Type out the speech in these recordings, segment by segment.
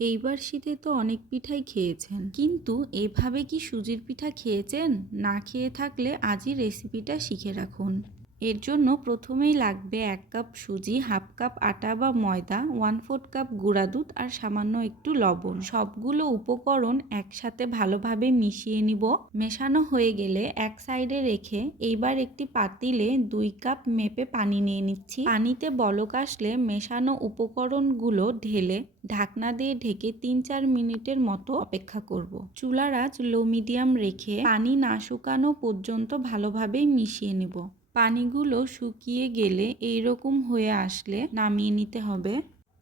এইবার শীতে তো অনেক পিঠাই খেয়েছেন। কিন্তু এভাবে কি সুজির পিঠা খেয়েছেন? না খেয়ে থাকলে আজই রেসিপিটা শিখে রাখুন। এর জন্য প্রথমেই লাগবে এক কাপ সুজি, হাফ কাপ আটা বা ময়দা ওয়ান ফোর্থ কাপ গুঁড়া দুধ আর সামান্য একটু লবণ। সবগুলো উপকরণ একসাথে ভালোভাবে মিশিয়ে নিব। মেশানো হয়ে গেলে এক সাইডে রেখে এইবার একটি পাতিলে দুই কাপ মেপে পানি নিয়ে নিচ্ছি। পানিতে বলক আসলে মেশানো উপকরণগুলো ঢেলে ঢাকনা দিয়ে ঢেকে তিন চার মিনিটের মতো অপেক্ষা করব। চুলার আঁচ লো মিডিয়াম রেখে পানি না শুকানো পর্যন্ত ভালোভাবে মিশিয়ে নেব। পানিগুলো শুকিয়ে গেলে এই রকম হয়ে আসলে নামিয়ে নিতে হবে।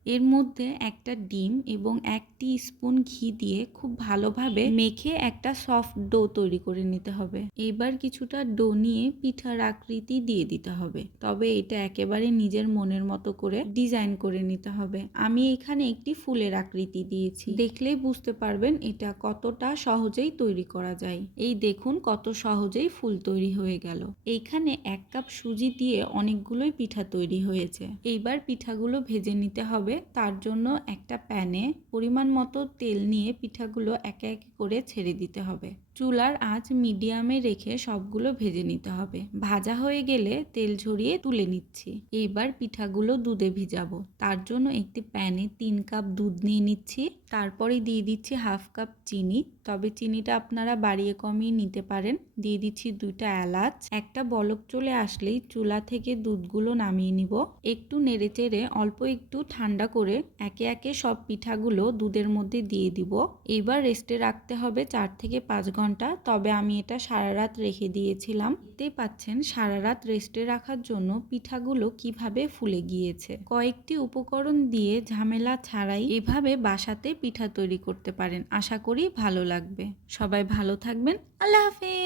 এর মধ্যে একটা ডিম এবং এক স্পুন ঘি দিয়ে খুব ভালোভাবে মেখে একটা সফট ডো তৈরি করে নিতে হবে। এবার কিছুটা ডো নিয়ে পিঠার আকৃতি দিয়ে দিতে হবে। তবে এটা একেবারে নিজের মনের মতো করে ডিজাইন করে নিতে হবে। আমি এখানে একটি ফুলের আকৃতি দিয়েছি। দেখলেই বুঝতে পারবেন এটা কতটা সহজেই তৈরি করা যায়। এই দেখুন কত সহজেই ফুল তৈরি হয়ে গেল। এইখানে এক কাপ সুজি দিয়ে অনেকগুলোই পিঠা তৈরি হয়েছে। এইবার পিঠাগুলো ভেজে নিতে হবে তার জন্য একটা প্যানে পরিমাণ মতো তেল নিয়ে পিঠাগুলো একে একে করে ছেড়ে দিতে হবে। চুলার আঁচ মিডিয়ামে রেখে সবগুলো ভেজে নিতে হবে। ভাজা হয়ে গেলে তেল ঝরিয়ে তুলে নিচ্ছি। এইবার পিঠাগুলো দুধে ভিজাবো। তার জন্য একটি প্যানে তিন কাপ দুধ নিয়ে নিচ্ছি। তারপরে দিয়ে দিচ্ছি হাফ কাপ চিনি। তবে চিনিটা আপনারা বাড়িয়ে কমিয়ে নিতে পারেন। দিয়ে দিচ্ছি দুইটা এলাচ। একটা বলক চলে আসলেই চুলা থেকে দুধগুলো নামিয়ে নিব। একটু নেড়ে চেড়ে অল্প একটু ঠান্ডা করে একে একে সব পিঠাগুলো দুধের মধ্যে দিয়ে দিব। এইবার রেস্টে রাখতে হবে চার থেকে পাঁচ ঘণ্টা। তবে আমি এটা সারা রাত রেখে দিয়েছিলাম। দেখতেই পাচ্ছেন, সারা রাত রেস্টে রাখার জন্য পিঠাগুলো কীভাবে ফুলে গিয়েছে। কয়েকটি উপকরণ দিয়ে ঝামেলা ছাড়াই এভাবে বাসাতে পিঠা তৈরি করতে পারেন। আশা করি ভালো লাগবে। সবাই ভালো থাকবেন। আল্লাহ হাফেজ!